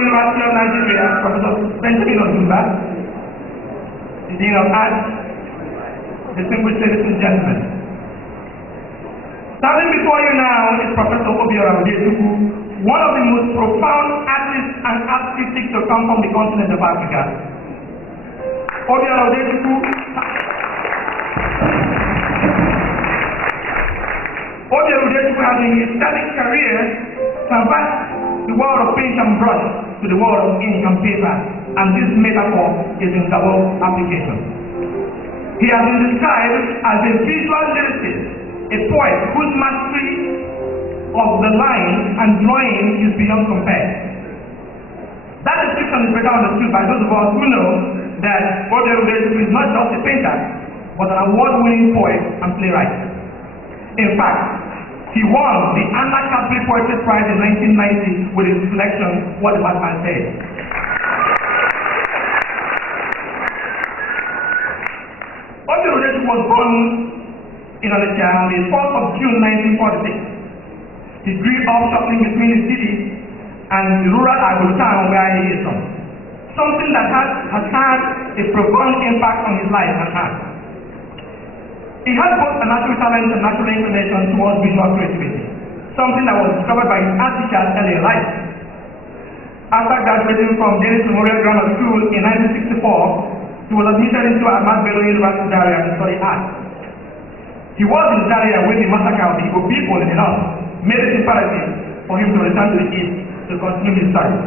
University of Nigeria, Professor Benjamin Nsukka, the Dean of Arts, distinguished ladies and gentlemen. Standing before you now is Professor Udechukwu, one of the most profound artists and artists to come from the continent of Africa. Udechukwu has in his stellar career traversed the world of paint and brush to the world of ink and paper, and this metaphor is in double application. He has been described as a visual lyricist, a poet whose mastery of the line and drawing is beyond compare. That description is better understood by those of us who know that Udechukwu is not just a painter, but an award-winning poet and playwright. In fact, he won the Anya Poetry Prize in 1990 with his collection, What the Batman Said. Udechukwu was born in Onyishi on the 4th of June 1946. He grew up shuffling between the city and the rural Agro town where he is from. Something that has had a profound impact on his life and heart. He had both a natural talent and natural inclination towards visual creativity, something that was discovered by his art teachers early in life. After graduating from Dennis Memorial Grammar School in 1964, he was admitted into Ahmad Bello University Zaria to study art. He was in Zaria when the massacre of the Igbo people in the north made it imperative for him to return to the east to continue his studies.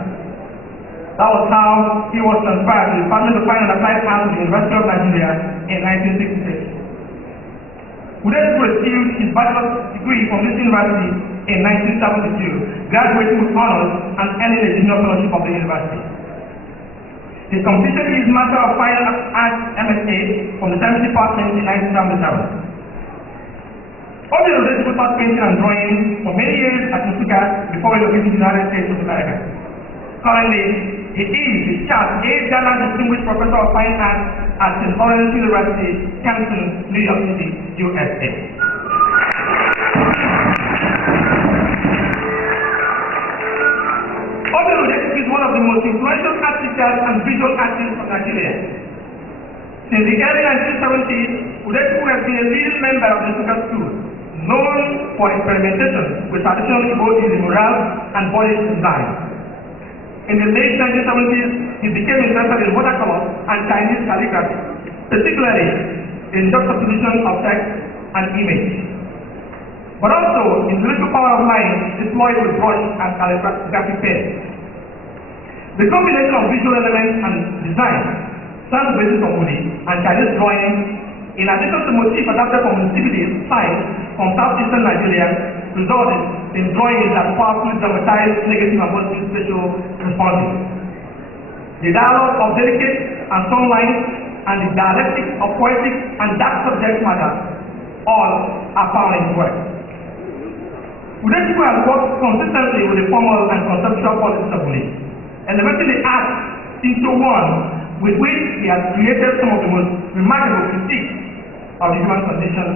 That was how he was transferred to the Department of Fine and Applied Arts at the University of Nigeria in 1966. Udechukwu received his bachelor's degree from this university in 1972, graduating with honors and earning a junior fellowship of the university. He completed his Master of Fine Arts MSA from the same department in 1977. Udechukwu taught painting and drawing for many years at Nsukka before relocating to the United States of America. Currently, he is the Charles A. Dana Distinguished Professor of Fine Arts at St. Lawrence University, Canton, New York City, USA. Udechukwu is one of the most influential art teachers and visual artists of Nigeria. Since the early 1970s, Udechukwu has been a leading member of the Nsukka School, known for experimentation with traditional Igbo murals and body design. In the late 1970s, he became interested in watercolor and Chinese calligraphy, particularly in juxtaposition of text and image, but also in the lyrical power of line deployed with brush and calligraphic pen. The combination of visual elements and design serves the basis of Udi and Chinese drawing, in addition to motifs adapted from Nsukka side from southeastern Nigeria, resulted in drawings that powerfully dramatize negative and positive spatial responses. The dialogue of delicate and strong lines and the dialectic of poetic and dark subject matter all are found in his work. Udechukwu has worked consistently with the formal and conceptual policies of Udi, elevating the art into one with which he has created some of the most remarkable critiques of the human condition,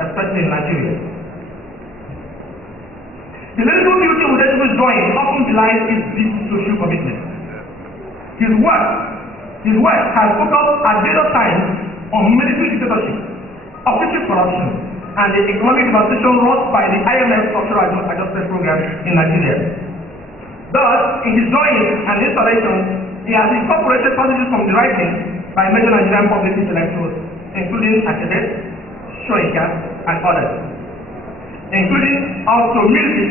especially in Nigeria. The lyrical beauty of Udechukwu drawing often belies his deep social commitment. His work has focused at various times on military dictatorship, official corruption, and the economic devastation wrought by the IMF Structural Adjustment Program in Nigeria. Thus, in his drawings and installations, he has incorporated passages from the writings by major Nigerian public intellectuals, including Achebe, Shoika, and others, including also music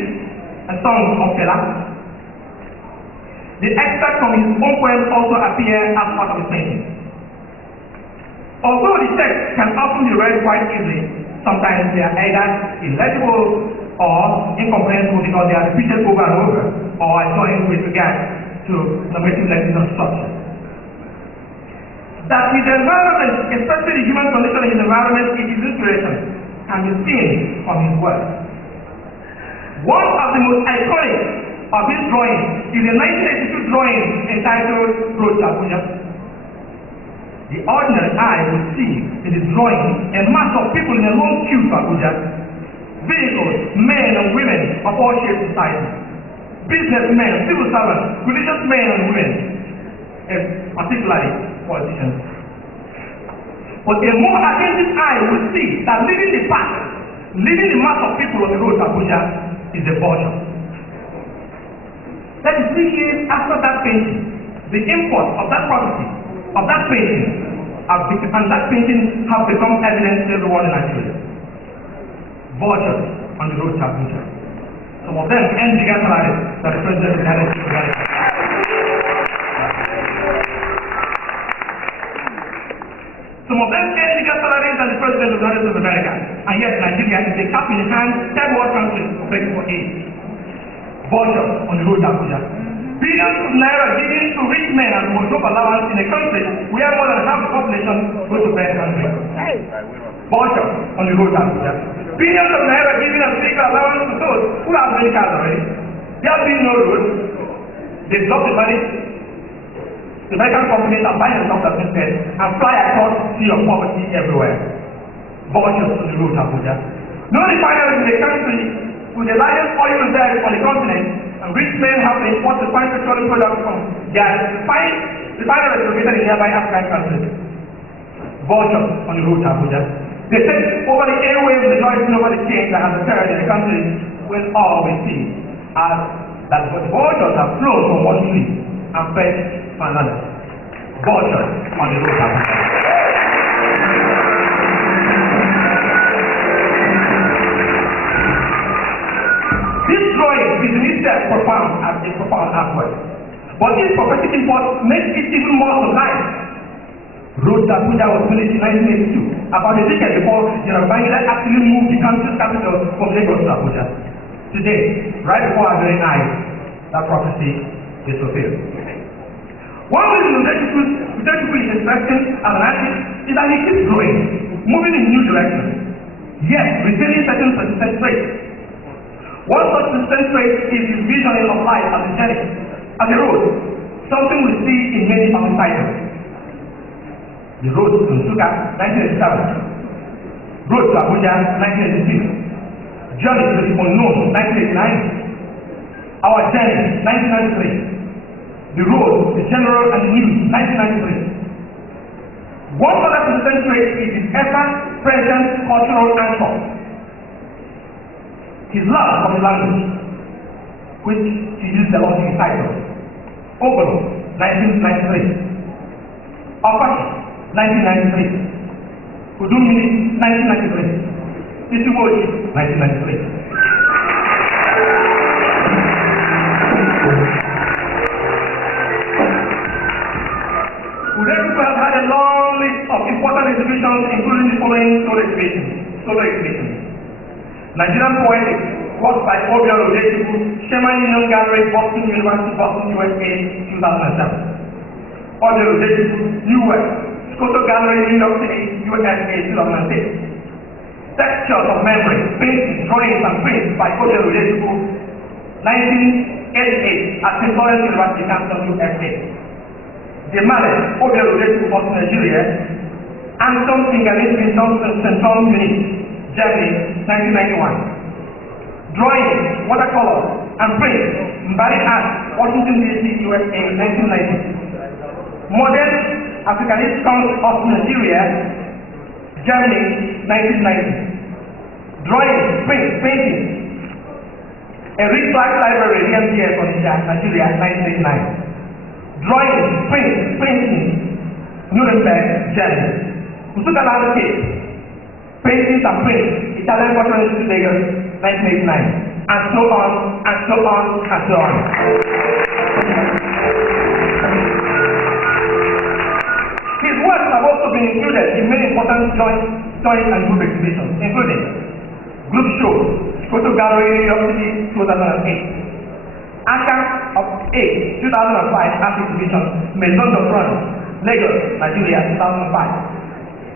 and songs of Fela. The extracts from his own poems also appear as part of the painting. Although the text can often be read quite easily, sometimes they are either illegible or incomprehensible because they are repeated over and over or are joined with regard to normative lexical structure. That his environment, especially the human condition in his environment, is his inspiration, can be seen from his work. One of the most iconic of his drawings is a 1982 drawing entitled Road to Abuja. The ordinary eye would see in the drawing a mass of people in a long queue to Abuja, vehicles, men and women of all shapes and sizes, businessmen, civil servants, religious men and women, and particularly politicians. But a more attentive eye will see that leading the path, leading the mass of people on the road to Abuja is a vulture. Let us see here after that painting, the import of that prophecy, of that painting, and that painting have become evident to everyone in Nigeria. Vultures on the road to Abuja. Some of them end bigger salaries that the president regarded to America. Some of them earn bigger salaries than the president of the United States of America, and yet Nigeria is a cap in hand, third world country begging for aid. Vultures on the road to Abuja. Billions of naira given to rich men and wardrobe allowance in a country where more than half the population goes to bed hungry. Vultures on the road to Abuja. Billions of naira given as vehicle allowance to those who have vehicles already. There have been no roads. They block the money. The American companies are buying themselves as instead and fly across the sea of poverty everywhere. Vultures on the road to Abuja. No refineries in the country with the largest oil reserves on the continent, and rich men have to import refined petroleum products from their refineries located in nearby African countries. Vultures on the road to Abuja. They take over the airwaves rejoicing over the change that has occurred in the country, when all we see are that the vultures have flown from one tree and fed to another. Vultures on the road to Abuja. This drawing is in itself profound as a profound aspect. But this prophetic import makes it even more sublime. Road to Abuja was finished in 1982, about a decade before General Bangla actually moved the country's capital from Lagos to Abuja. Today, right before our very eyes, that prophecy is fulfilled. One reason Udechukwu is interesting as an artist is that he keeps growing, moving in new directions, yet retaining certain persistent traits. One such persistent trait is his visioning of life as a journey, as a road, something we see in many of his titles. The road to Nsukka, 1987. Road to Abuja, 1986. Journey to the unknown, 1989. Our journey, 1993. The road, the general and the news, 1993. One other persistent trait is his ever-present cultural anchor. His love for the language, which he used along his title. Open, 1993. Apache, 1993. Udumini, 1993. Eulogy, 1993. Udechukwu has had a long list of important exhibitions, including the following solo exhibitions. Nigerian Poetics, works by Udechukwu, Sherman Union Gallery, Boston University, Boston, USA, 2007. Udechukwu, New West, Photo Gallery, New York City, USA, 2006. Textures of Memory, Paintings, Drawings, and Prints by Udechukwu, 1988 at St. Lawrence University, Canton, USA. The Mallet, Udechukwu, Boston, Nigeria. Anton Inganis, St. Thomas, Munich, Germany, 1991. Drawings, watercolors, and prints, Mbari Art, Washington, D.C., USA, 1990. Modern Africanist Council of Nigeria, Germany, 1990. Drawings, prints, paintings, Eric Clark Library, MPS, Nigeria, 1989. Drawings, prints, paintings, Nuremberg, Germany. Nsukka landscape, paintings and prints, Italian Cultural Institute, Lagos, 1989. And so on, and so on, and so on. His works have also been included in many important joint and group exhibitions, including Group Show, Photo Gallery, New York City, 2008. Anya of 8, 2005 Art Exhibition, Maison de France, Lagos, Nigeria, 2005.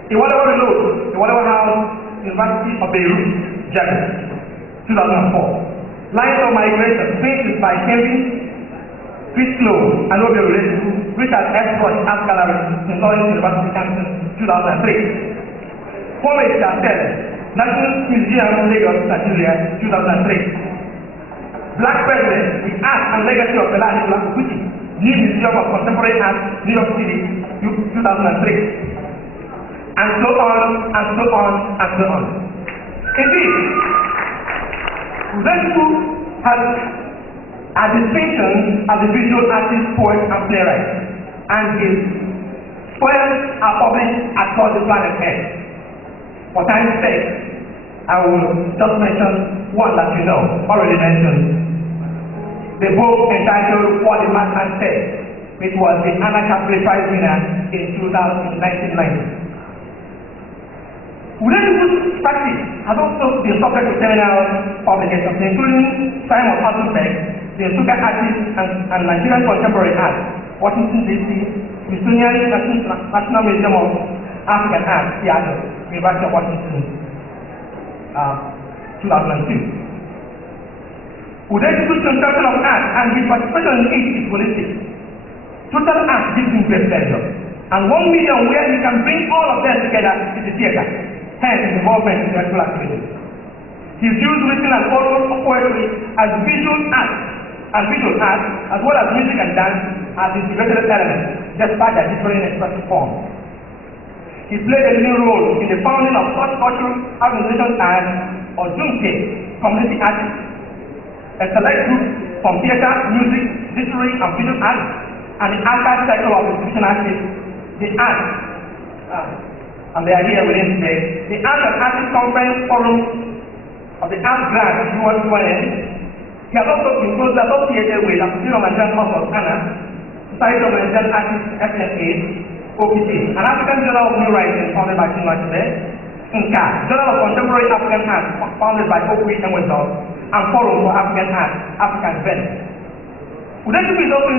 Iwalewa Road, Iwalewa House, University of Beirut, Germany, 2004. Lines of Migration, painted by Kevin Crislow and Udechukwu, Richard S. Roy Art Gallery, St. Lawrence University, Canton, 2003. Homage Chastel, National Museum, Lagos, Nigeria, 2003. Black President, the Art and Legacy of Fela Anikulapo, New Museum of Contemporary Art, New York City, 2003. And so on, and so on, and so on. Indeed, Udechukwu has a distinction as a visual artist, poet, and playwright, and his poems are published across the planet Earth. For time's sake, I will just mention one that you know, already mentioned. The book entitled What the Madman Said, which was the Anya Prize winner in 1990. Udechukwu practice has also been subject to seminal publications, including Simon Hasselbeck, the Nsukka Artist and Nigerian Contemporary Art, Washington D.C., Smithsonian National Museum of African Art, Seattle, University of Washington, 2002. Udechukwu conception of art and his participation in it is holistic. Total art gives him great pleasure, and one medium where he can bring all of them together is the theater, hence his involvement in intellectual activities. He views written and oral poetry as visual art, as well as music and dance as integrated elements, despite their differing expressive forms. He played a leading role in the founding of such cultural organizations as Ojunke, Community Artists, a select group from theater, music, literary, and visual art, and the archive cycle of institution artists, the art, and they are here within today, the Art and Artist Conference Forum of the Art Grant USUN. He has also been closely associated with Association of Nigerian Authors, Anya, Society of Nigerian Artists, SNA, OPT, an African Journal of New Writing founded by Nsukka, Journal of Contemporary African Art founded by Okwi Enwezor, and Forum for African Art, African Venice. Udechukwu is also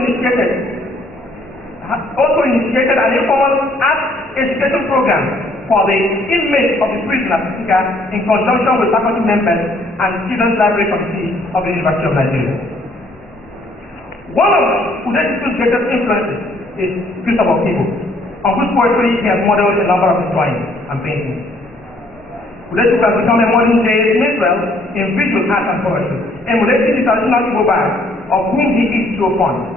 initiated an informal art education program for the inmates of the prison at Nsukka in conjunction with faculty members and Students' Library Committee of the University of Nigeria. One of Udechukwu's greatest influences is Christopher Kibu, on whose poetry he has modeled a number of his drawings and paintings. Udechukwu has become a modern-day minstrel in visual art and poetry, emulating the traditional Igbo bard, of whom he is so fond.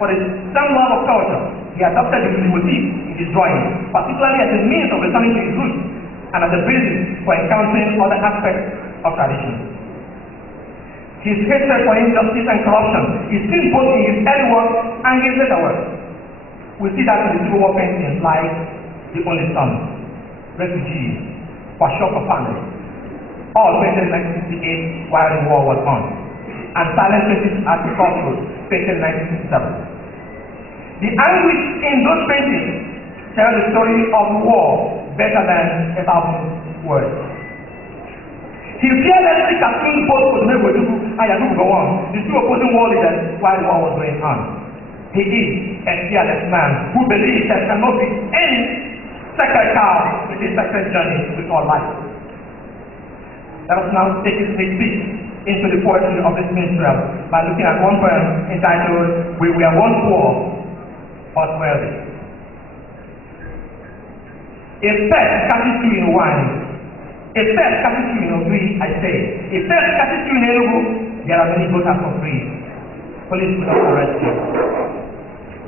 For the same love of culture, he adopted the motif in his drawing, particularly as a means of returning to his roots and as a basis for encountering other aspects of tradition. His hatred for injustice and corruption is seen both in his early work and his later work. We see that in the Civil War paintings like The Only Son, Refugee, For Shock of Family, all painted in 1968 while the war was on, and Silent Faces at the Crossroads, painted in 1967. The anguish in those paintings tells the story of war better than 1,000 words. He fearlessly cartooned both Udechukwu and Yakubu Gowon, the two opposing war leaders, while the war was going on. He is a fearless man who believes there cannot be any sacred cow in his success journey with all life. Let us now take a sneak peek into the poetry of this minstrel by looking at one poem entitled We Were Once Poor but Wealthy. A pest catches you in wine, a pest catches you in Ogri, I say. A pest catches you in Enugu, there are many voters for free. Police put us to rescue.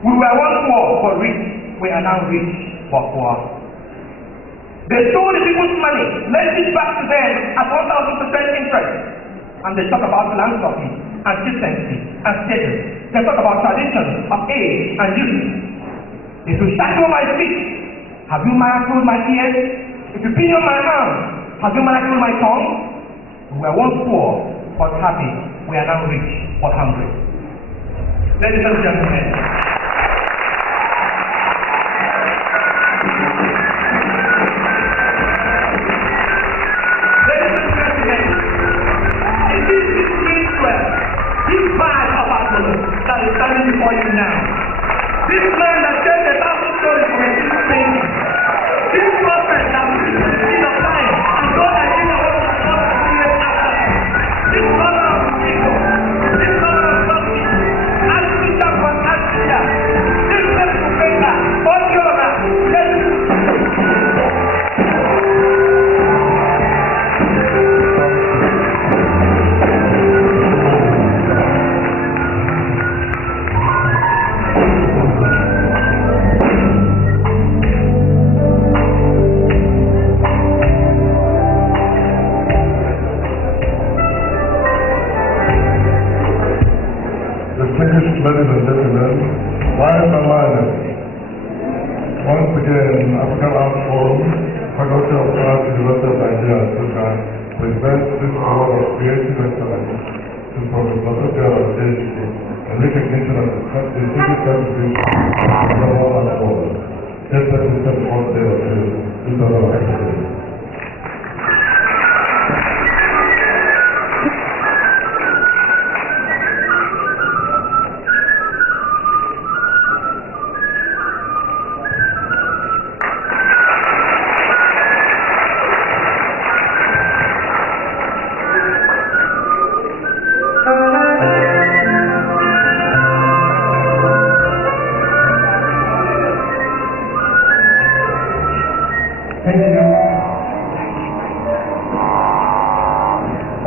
We were once poor but rich, we are now rich but poor. They stole the people's money, lent it back to them at 1,000% interest. And they talk about philanthropy and decency and status. They talk about tradition of age and youth. If you shackle my feet, have you manacled my ears? If you pinion my arms, have you manacled my tongue? We were once poor but happy. We are now rich but hungry. Ladies and gentlemen, that is standing before you now. This man that tells 1,000 stories from a single painting. This prophet that was in the speed of time and God that came about to God years after. This lover of the people, this lover of justice, as teacher from as teacher Ladies and gentlemen, wives and minors, once again, African Art Forum, Faculty of Arts, University of Anya, Nsukka, presents this award of creative excellence to Professor Udechukwu in recognition of his distinguished contribution to the world and world. This is the 74th day of this honor of excellence.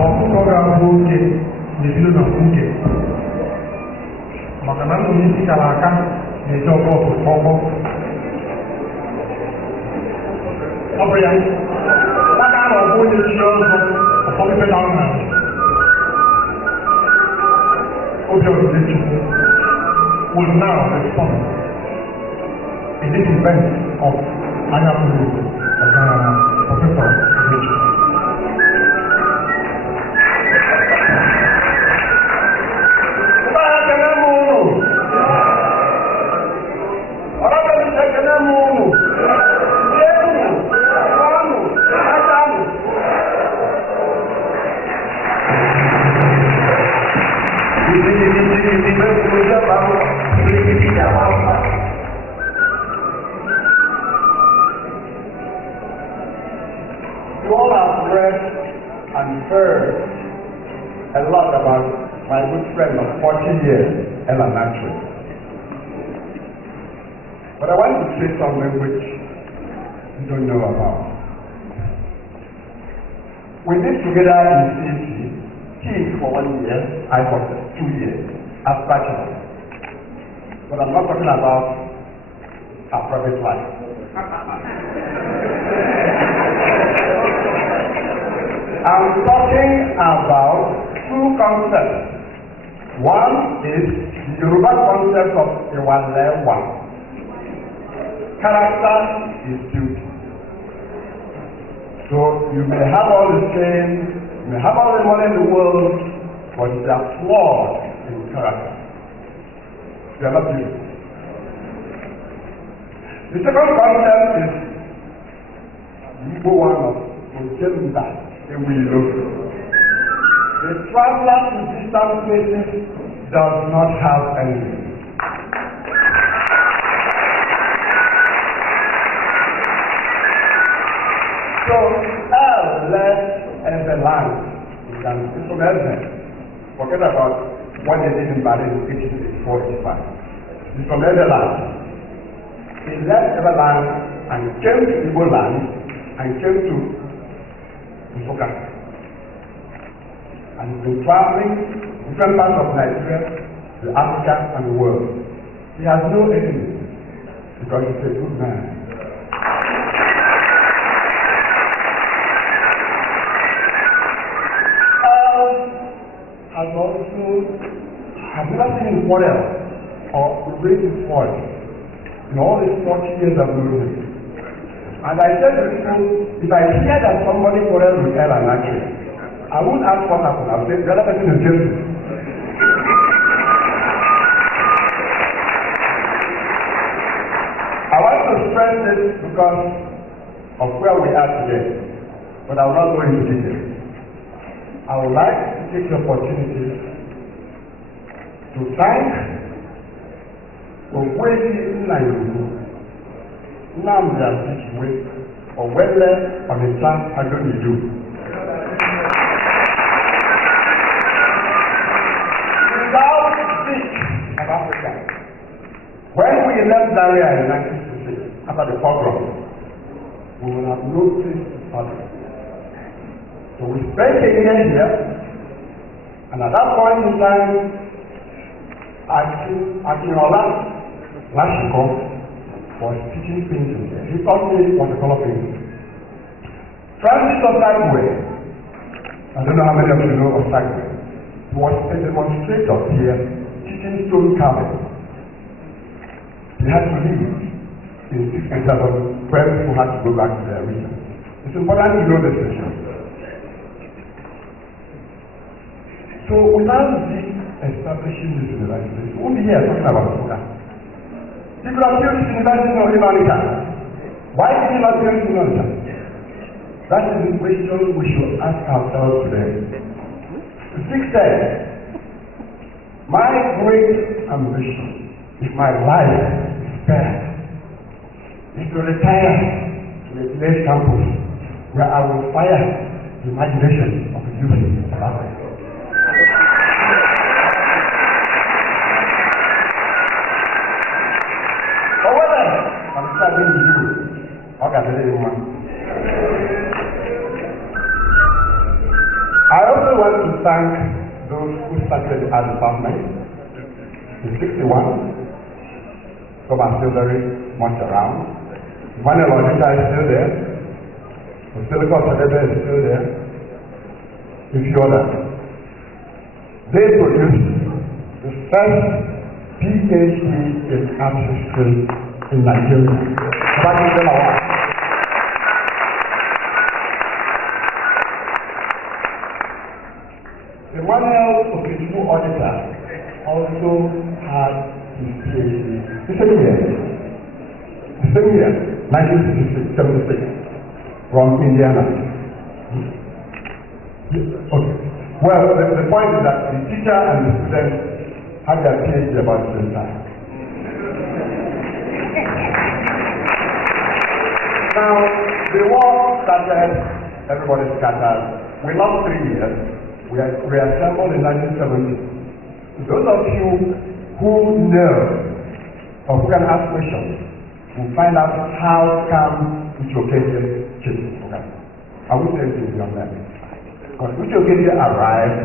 Ọkụkọ ga-abụ oke n'ebido na mkpuke maka na ndụ n'isi kara aka na-eji ọgbọ ọgbọ ọ bụ ya aka a na-ọbụ onye chi ọzọ ọfọdụbe na ọna obi Udechukwu will now respond in this event of Anya Fulu Professor Udechukwu. You all have read and heard a lot about my good friend of 40 years, Ella Natural. But I want to say something which you don't know about. We lived together in CC, he for 1 year, I for 2 years, as bachelor. But I'm not talking about our private life. I'm talking about two concepts. One is the Yoruba concept of Iwalewa. Character is beauty. So you may have all the fame, you may have all the money in the world, but they are flawed in character. They are not beautiful. The second concept is the Igbo one of Ojemda. A traveler to distant places does not have anything. So, as a land, you can forget about what they did in Bali in 1845. He's from Everland. He left Everland and came to Igbo land and came to Nsukka. And he's been traveling different parts of Nigeria, the Africa, and the world. He has no enemy because he's a good man. I've never seen him quarrel or raise his voice in all these 40 years of knowing him. And I said to people, if I hear that somebody quarrels with Ella Natural, I won't ask what happened. I'll say the other person is guilty. I want to stress this because of where we are today, but I will not go into detail. I would like to take the opportunity to thank Ogwezi Nnayoru, Nnamdi Azikiwe, Owele Onitsha Agonidu. Without this of Africa, when we left Zaria in 1966 after the pogrom, we will have no place to study. So we spent a year here, and at that point in time, Akinola Lashiko was teaching painting there. He taught me watercolor painting. Francis of Sagwe, I don't know how many of you know of Sagwe. He was a demonstrator here teaching stone carving. He had to leave in 67 where people had to go back to their region. It's important to know this issue. So without establishing this university, we won't be here talking about Nsukka. People are built university of Humanita. Why did you not build Humanita? That is the question we should ask ourselves today. The sixth said, my great ambition, if my life is spared, is to retire to a place campus where I will fire the imagination of the youth of Africa. However, I'm starting to do I also want to thank those who started our department in 61. Some are still very much around. Manuel Onyishi is still there. The Silicon Sadebe is still there. A few others. They produced the first PhD in art history in Nigeria. The Manuel Udechukwu auditor also had his PhD the same year, 1976, from Indiana. Okay. Well, the point is that the teacher and the student had their PhD about the same time. Now, the war started, everybody scattered. We lost 3 years. We assembled in 1970. Those of you who know or who can ask questions will find out how come Udechukwu changed. Okay. I will tell you beyond that. Because Udechukwu arrived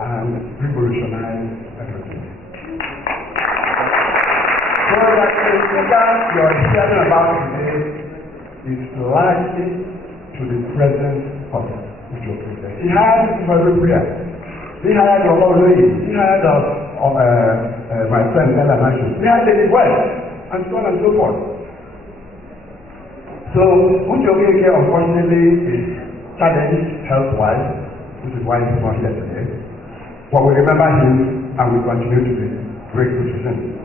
and revolutionized everything. So that the Nsukka you're hearing about today is largely to the presence of Udechukwu. He had Maria. He had Eulogy. He had my friend Anya. He had Lady Well, and so on and so forth. So Udechukwu unfortunately is challenged health-wise, which is why he's not here today. But we remember him and we continue to be grateful to him.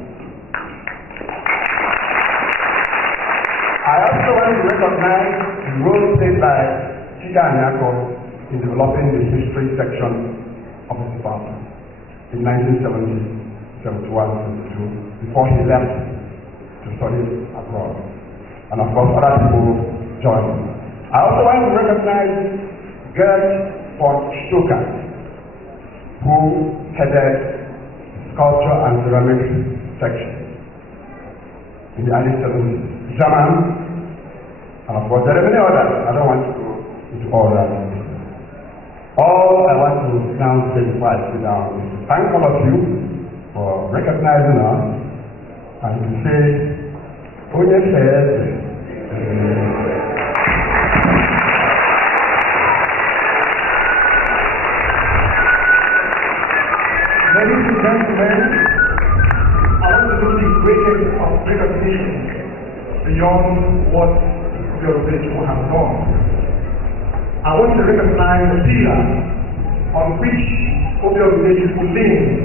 I also want to recognize the role played by Anya in developing the history section of his department in 1970, 71, 72, before he left to study abroad. And of course, other people joined him. I also want to recognize Gert von Nsukka, who headed sculpture and ceramics section in the early 70s. German, and of course, there are many others. I don't want to go into all that. All I want to now say before I sit down is to thank all of you for recognizing us and to say, Onye said, ladies and gentlemen, I want to do the greatest of recognition beyond what your Udechukwu has done. I want to recognize the pillar on which your Udechukwu leans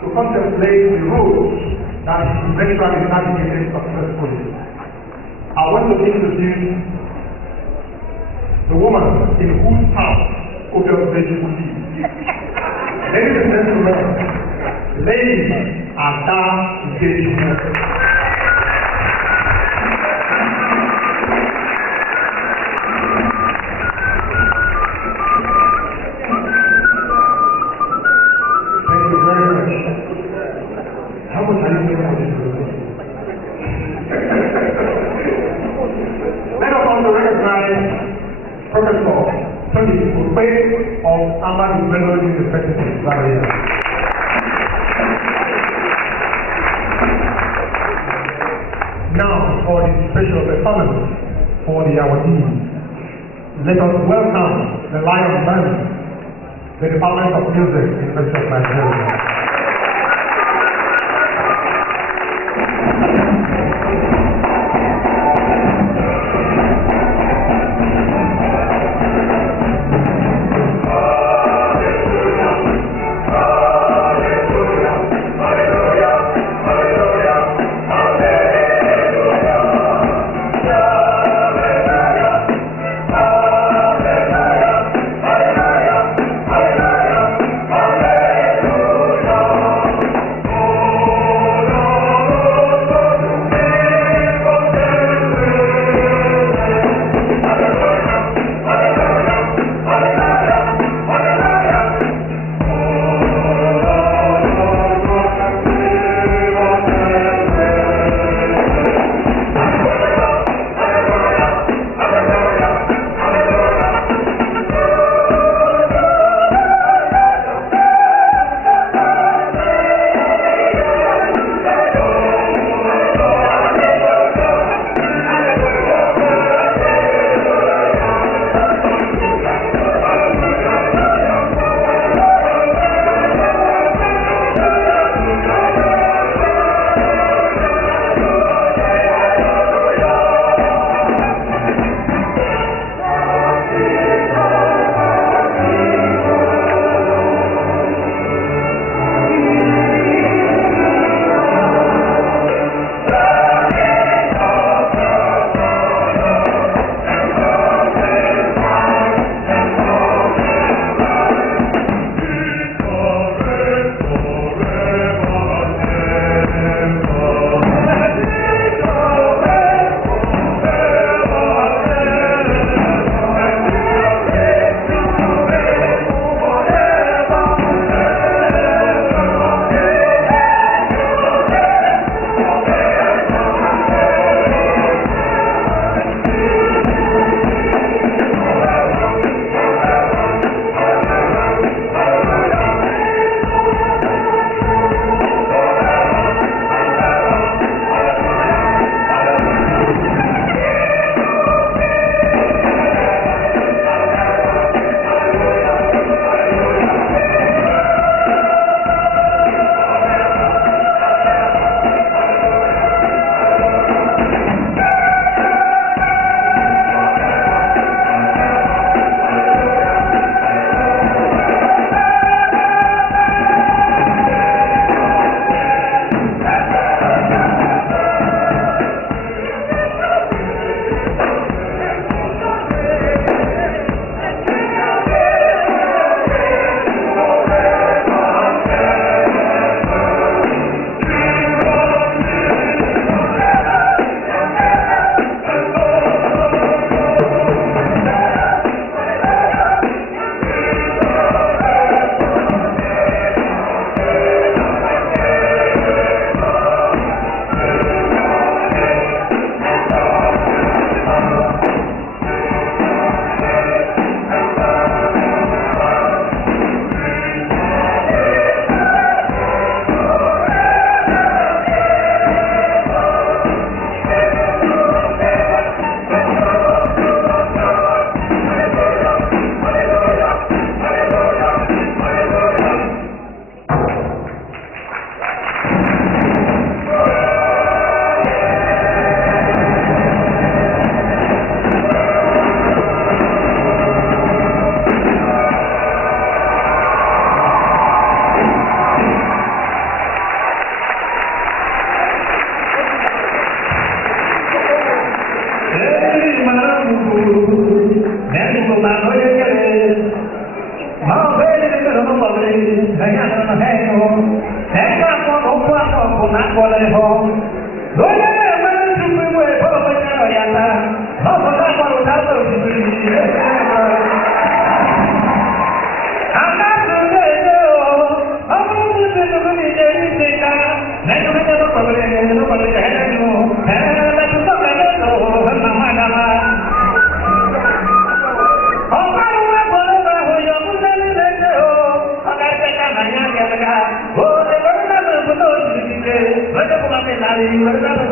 to contemplate the road that he eventually navigated successfully. I want to introduce the woman in whose house your Udechukwu lives. Ladies and gentlemen, ladies are down Udechukwu. for the special performance for the awardees. Let us welcome the Lion Band, the Department of Music, University of Nigeria.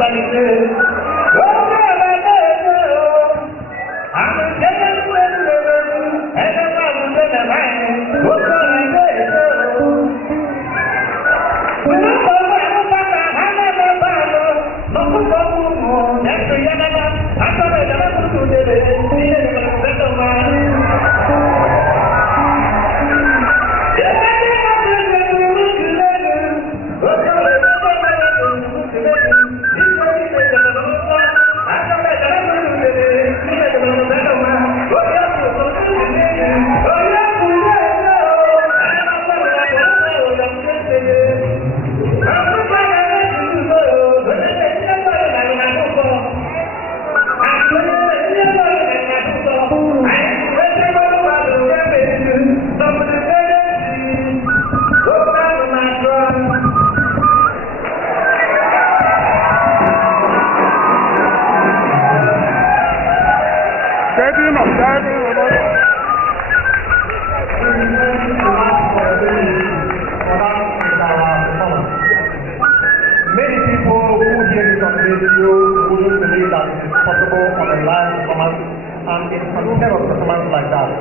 Anya, Many people who hear this on radio wouldn't believe that it is possible for a live performance and it contains a performance like that.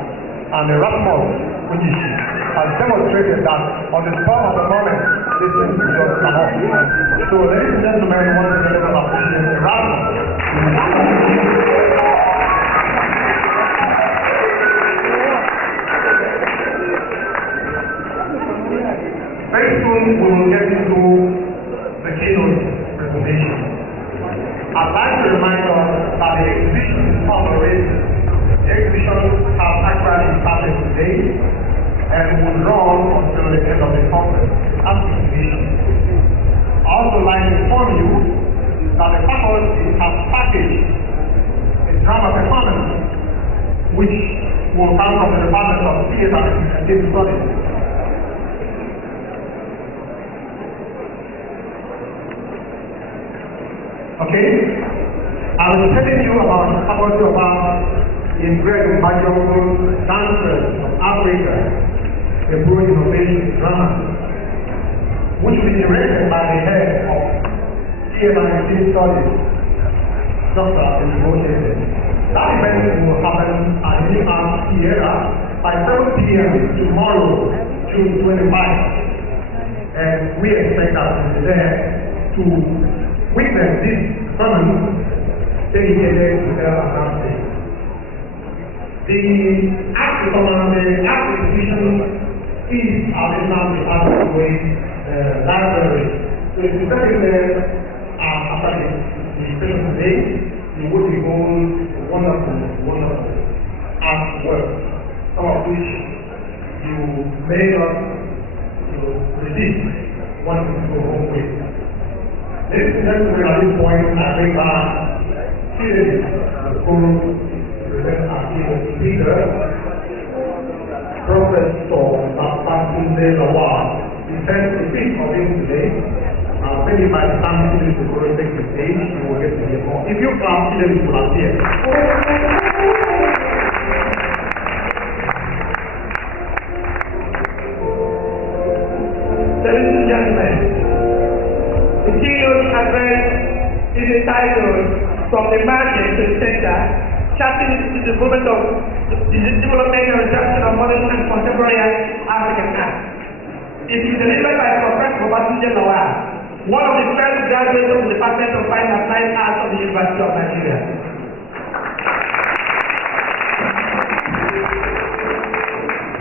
And Erasmus, Onyishi, has demonstrated that on the spur of the moment, this thing just cannot. So, ladies and gentlemen, once again, let us appreciate Erasmus. Very soon we will get into the keynote presentation. I'd like to remind us that the exhibition is not already. The exhibition has actually started today and will run until the end of the conference as the exhibition. I also like to inform you that the faculty has packaged a drama performance which will come from the Department of Theatre and Film Studies. Okay? I was telling you about the faculty of art in great magical dancers of Africa, a broad innovation drama, which will be directed by the head of Theatre and Film Studies, Dr. Eulogy. That event will happen at New Art Theatre by 7 p.m. tomorrow, June 25. And we expect us to be there to witness this sermon dedicated to their announcement. The act exhibition is available in the Pathway Library. So if you study there after the session today, you will be going wonderful artwork, some of which you may not receive once you go home with. Ladies and gentlemen, at this point, I bring back Cyril the Guru to present our keynote speaker, Professor Babatunde Lawal. He sent to speak for him today. Maybe by the time Cyril the Guru takes the stage, you will get to hear more. If you clap, Cyril will appear. Ladies and gentlemen, the keynote address is entitled From the Margin to the Center, Charting the Development of the Development and Reception of Modern and Contemporary African Art. It is delivered by Professor Babatunde Lawal, one of the first graduates of the Department of Fine and Applied Arts of the University of Nigeria.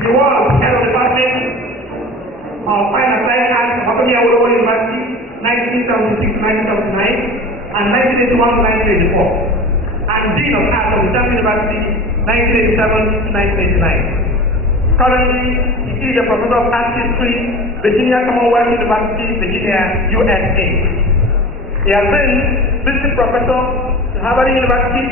He was head of the Department of Fine and Applied Arts of Eulogy University, 1976-1979, and 1981-1984, and Dean of Arts of the Stanford University, 1987-1989. Currently, he is a professor of art history, Virginia Commonwealth University, Virginia, USA. He has been visiting professor to Harvard University,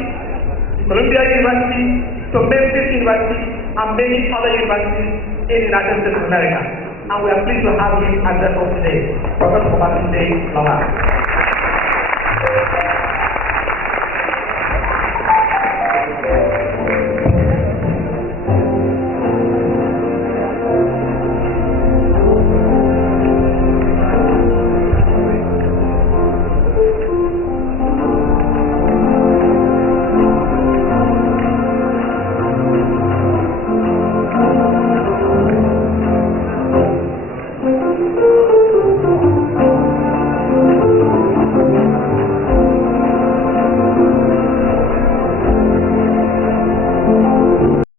Columbia University, to Memphis University, and many other universities in the United States of America. And we are pleased to have him address us today, Professor Babatunde Lawal.